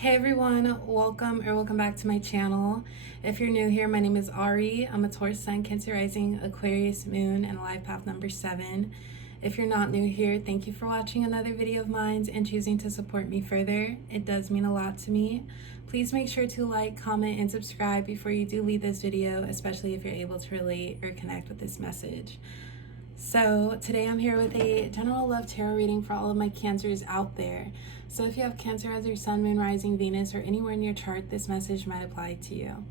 Hey everyone, welcome back to my channel. If you're new here, my name is Ari. I'm a Taurus Sun, Cancer Rising, Aquarius Moon, and life path number 7. If you're not new here, thank you for watching another video of mine and choosing to support me further. It does mean a lot to me. Please make sure to like, comment, and subscribe before you do leave this video, especially if you're able to relate or connect with this message. So today I'm here with a general love tarot reading for all of my Cancers out there. So if you have Cancer as your Sun, Moon, Rising, Venus, or anywhere in your chart, this message might apply to you.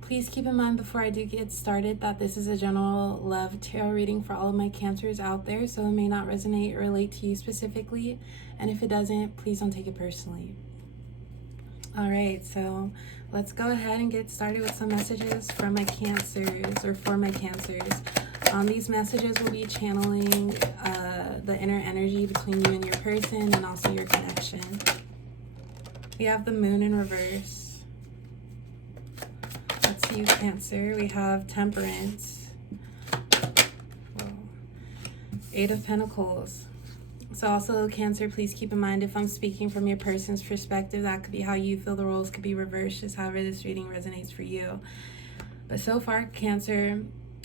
Please keep in mind before I do get started that this is a general love tarot reading for all of my Cancers out there, so it may not resonate or relate to you specifically, and if it doesn't, please don't take it personally. Alright, so let's go ahead and get started with some messages from my Cancers, or for my Cancers. These messages will be channeling the inner energy between you and your person and also your connection. We have the Moon in reverse. Let's see you, Cancer. We have Temperance. Whoa. 8 of Pentacles. So also, Cancer, please keep in mind if I'm speaking from your person's perspective, that could be how you feel. The roles could be reversed, just however this reading resonates for you. But so far, Cancer,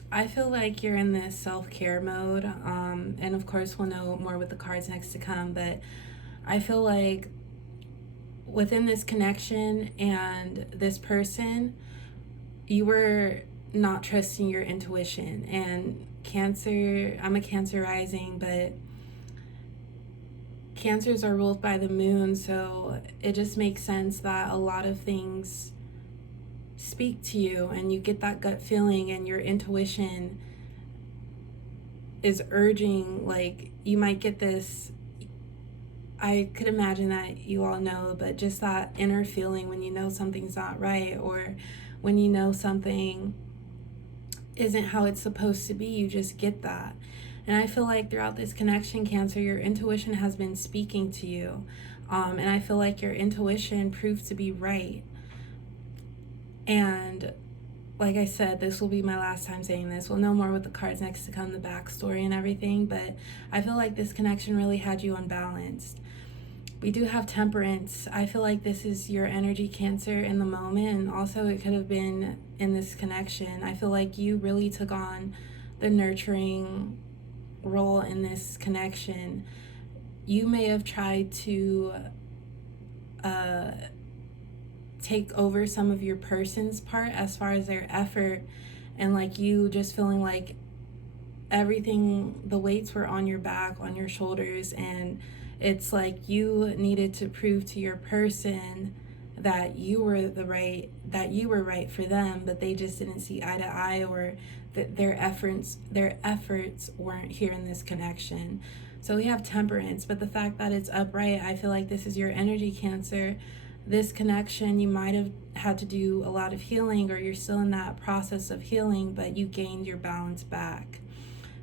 I feel like you're in this self-care mode, and of course we'll know more with the cards next to come, but I feel like within this connection and this person, you were not trusting your intuition. And Cancer, I'm a Cancer rising, but Cancers are ruled by the moon, so it just makes sense that a lot of things speak to you and you get that gut feeling, and your intuition is urging, like, you might get this, I could imagine that you all know, but just that inner feeling when you know something's not right, or when you know something isn't how it's supposed to be, you just get that. And I feel like throughout this connection, Cancer, your intuition has been speaking to you, and I feel like your intuition proved to be right. And like I said, this will be my last time saying this. We'll know more with the cards next to come, the backstory and everything, but I feel like this connection really had you unbalanced. We do have Temperance. I feel like this is your energy, Cancer, in the moment, and also it could have been in this connection. I feel like you really took on the nurturing role in this connection. You may have tried to take over some of your person's part as far as their effort, and like you just feeling like everything, the weights were on your back, on your shoulders, and it's like you needed to prove to your person that you were right for them, but they just didn't see eye to eye, or that their efforts weren't here in this connection. So we have Temperance, but the fact that it's upright, I feel like this is your energy, Cancer. This connection, you might have had to do a lot of healing, or you're still in that process of healing, but you gained your balance back.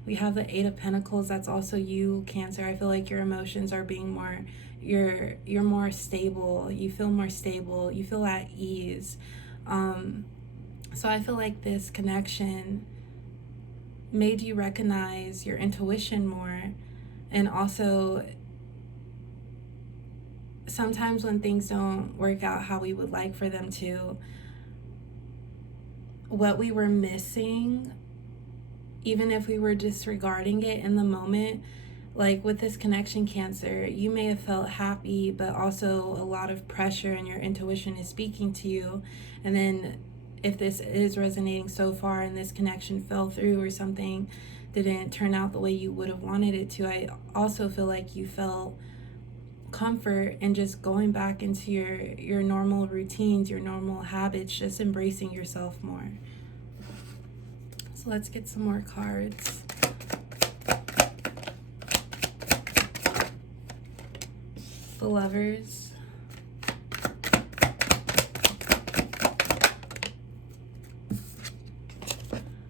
We have the 8 of Pentacles. That's also you, Cancer. I feel like your emotions are being more, you're more stable. You feel more stable. You feel at ease. So I feel like this connection made you recognize your intuition more, and also sometimes when things don't work out how we would like for them to, what we were missing, even if we were disregarding it in the moment, like with this connection, Cancer, you may have felt happy, but also a lot of pressure, and your intuition is speaking to you. And then if this is resonating so far and this connection fell through, or something didn't turn out the way you would have wanted it to, I also feel like you felt comfort in just going back into your normal routines, your normal habits, just embracing yourself more. So let's get some more cards. The Lovers.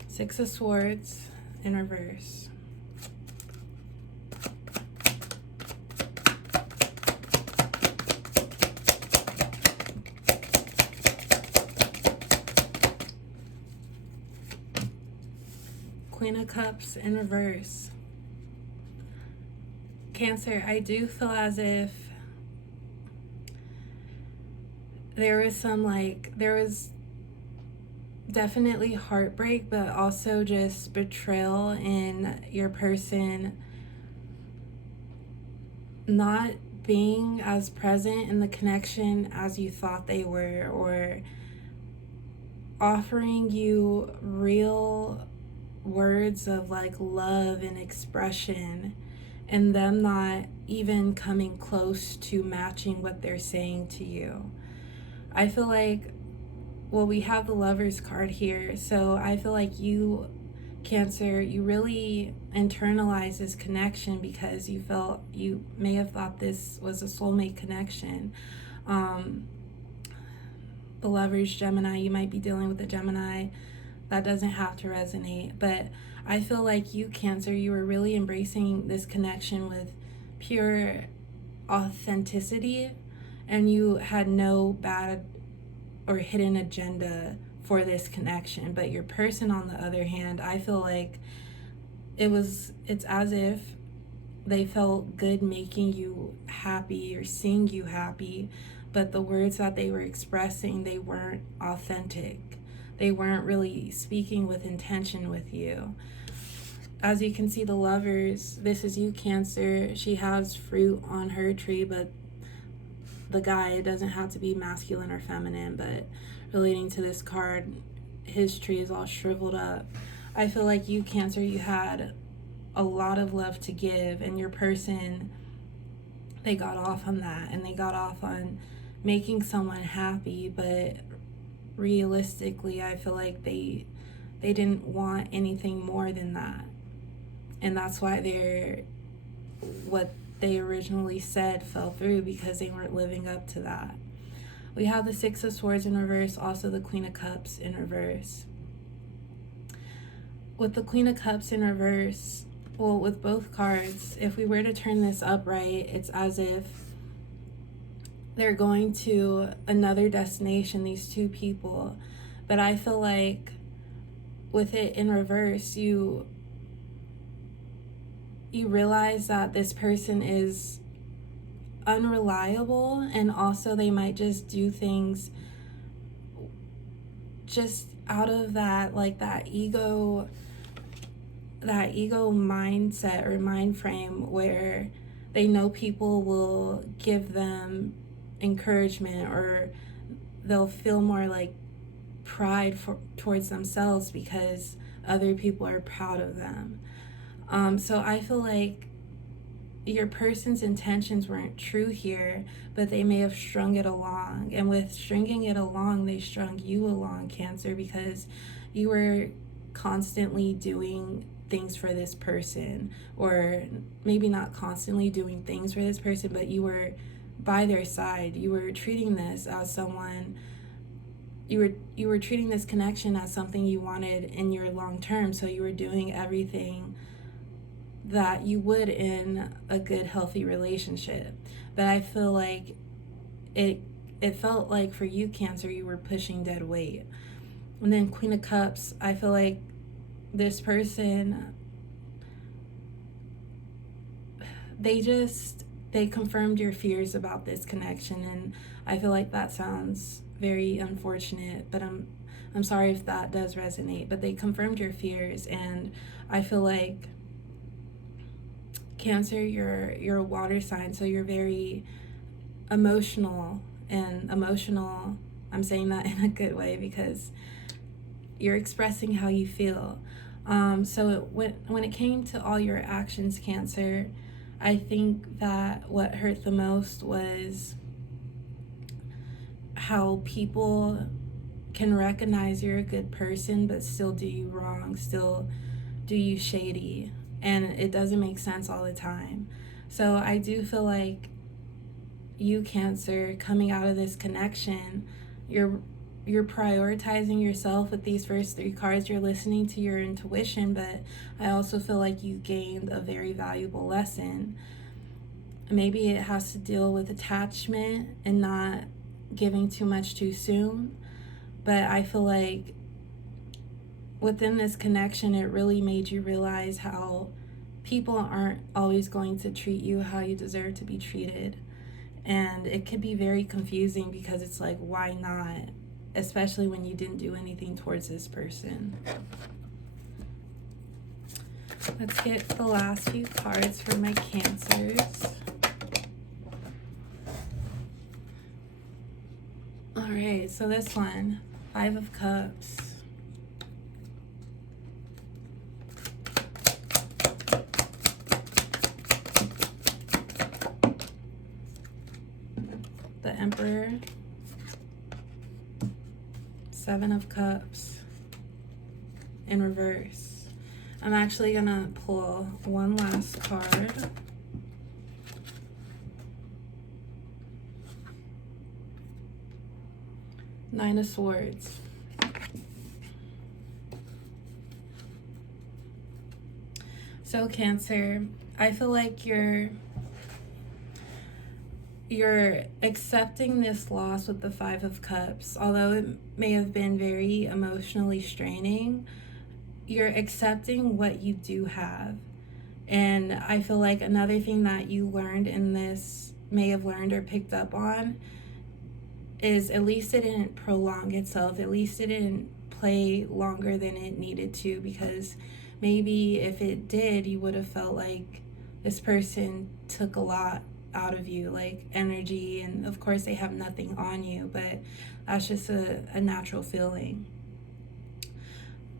Six of Swords in reverse. Queen of Cups in reverse. Cancer, I do feel as if there was definitely heartbreak, but also just betrayal in your person not being as present in the connection as you thought they were, or offering you real words of like love and expression, and them not even coming close to matching what they're saying to you. I feel like, well, we have the Lovers card here, so I feel like you, Cancer, you really internalized this connection because you may have thought this was a soulmate connection. The Lovers, Gemini, you might be dealing with a Gemini. That doesn't have to resonate, but I feel like you, Cancer, you were really embracing this connection with pure authenticity, and you had no bad or hidden agenda for this connection. But your person, on the other hand, I feel like it's as if they felt good making you happy or seeing you happy, but the words that they were expressing, they weren't authentic. They weren't really speaking with intention with you. As you can see, the Lovers, this is you, Cancer. She has fruit on her tree, but the guy, it doesn't have to be masculine or feminine, but relating to this card, his tree is all shriveled up. I feel like you, Cancer, you had a lot of love to give, and your person, they got off on that, and they got off on making someone happy, but realistically, I feel like they didn't want anything more than that. And that's why what they originally said fell through, because they weren't living up to that. We have the Six of Swords in reverse, also the Queen of Cups in reverse. With the Queen of Cups in reverse, well, with both cards, if we were to turn this upright, it's as if they're going to another destination, these two people. But I feel like with it in reverse, you realize that this person is unreliable, and also they might just do things just out of that, like that ego mindset or mind frame, where they know people will give them encouragement, or they'll feel more like pride towards themselves because other people are proud of them. So I feel like your person's intentions weren't true here, but they may have strung it along. And with stringing it along, they strung you along, Cancer, because you were constantly doing things for this person, or maybe not constantly doing things for this person, but you were by their side. You were treating this as someone, you were treating this connection as something you wanted in your long term, so you were doing everything that you would in a good, healthy relationship. But I feel like it felt like for you, Cancer, you were pushing dead weight. And then Queen of Cups, I feel like this person, they confirmed your fears about this connection, and I feel like that sounds very unfortunate, but I'm sorry if that does resonate, but they confirmed your fears. And I feel like, Cancer, you're a water sign, so you're very emotional, I'm saying that in a good way because you're expressing how you feel. So when it came to all your actions, Cancer, I think that what hurt the most was how people can recognize you're a good person but still do you wrong, still do you shady, and it doesn't make sense all the time. So I do feel like you, Cancer, coming out of this connection, you're prioritizing yourself with these first three cards. You're listening to your intuition, but I also feel like you gained a very valuable lesson. Maybe it has to deal with attachment and not giving too much too soon, but I feel like within this connection, it really made you realize how people aren't always going to treat you how you deserve to be treated. And it could be very confusing because it's like, why not? Especially when you didn't do anything towards this person. Let's get the last few cards for my Cancers. All right, so this one, 5 of Cups. The Emperor. 7 of Cups in reverse. I'm actually gonna pull one last card. Nine of Swords. So Cancer, I feel like you're accepting this loss with the 5 of Cups. Although it may have been very emotionally straining, you're accepting what you do have. And I feel like another thing that you learned in this, may have learned or picked up on, is at least it didn't prolong itself. At least it didn't play longer than it needed to, because maybe if it did, you would have felt like this person took a lot out of you, like energy, and of course they have nothing on you, but that's just a natural feeling.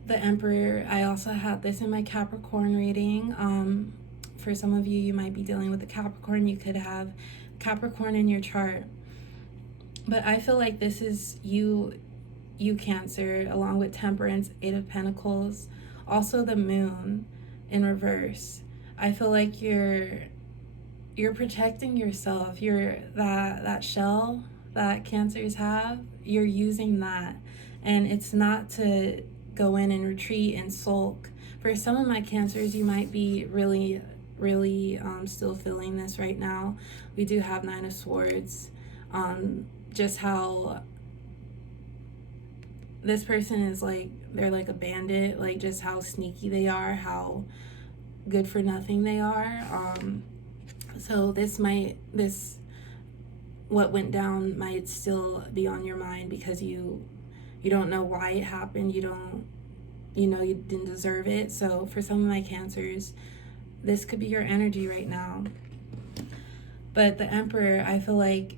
The Emperor, I also had this in my Capricorn reading. For some of you, you might be dealing with a Capricorn. You could have Capricorn in your chart. But I feel like this is you Cancer, along with Temperance, 8 of Pentacles, also the Moon in reverse. I feel like you're protecting yourself. You're that shell that Cancers have, you're using that. And it's not to go in and retreat and sulk. For some of my Cancers, you might be really still feeling this right now. We do have 9 of Swords. Just how this person is like, they're like a bandit, like just how sneaky they are, how good for nothing they are. So what went down might still be on your mind because you don't know why it happened. You didn't deserve it. So for some of my Cancers, this could be your energy right now. But the Emperor, I feel like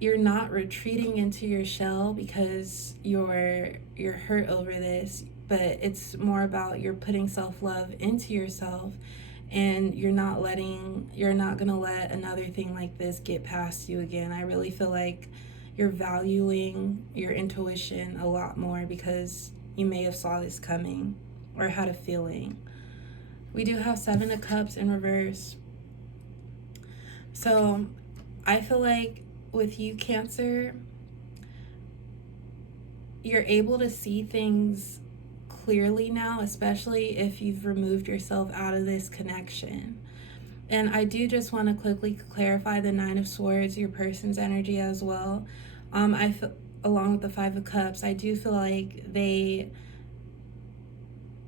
you're not retreating into your shell because you're hurt over this, but it's more about you're putting self-love into yourself, and you're not gonna let another thing like this get past you again. I really feel like you're valuing your intuition a lot more because you may have saw this coming or had a feeling. We do have 7 of Cups in reverse. So I feel like with you, Cancer, you're able to see things clearly now, especially if you've removed yourself out of this connection. And I do just want to quickly clarify the 9 of Swords, your person's energy as well. I feel, along with the 5 of Cups, I do feel like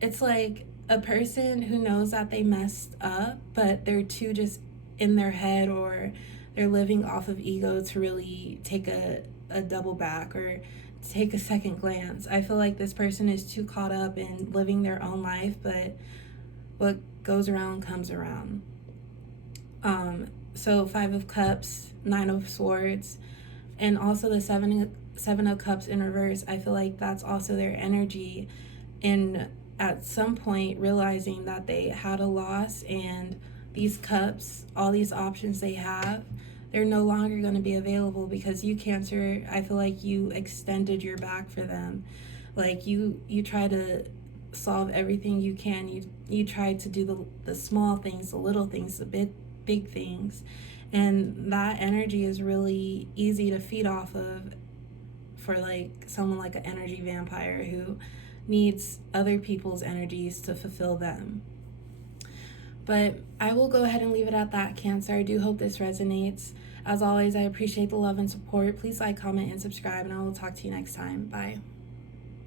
it's like a person who knows that they messed up, but they're too just in their head, or they're living off of ego to really take a double back or take a second glance. I feel like this person is too caught up in living their own life, but what goes around comes around. So 5 of Cups, 9 of Swords, and also the 7 of Cups in reverse. I feel like that's also their energy in at some point realizing that they had a loss, and these cups, all these options they have, they're no longer going to be available because you, Cancer, I feel like you extended your back for them. Like you try to solve everything you can. You try to do the small things, the little things, the big things. And that energy is really easy to feed off of for like someone like an energy vampire who needs other people's energies to fulfill them. But I will go ahead and leave it at that, Cancer. I do hope this resonates. As always, I appreciate the love and support. Please like, comment, and subscribe, and I will talk to you next time. Bye.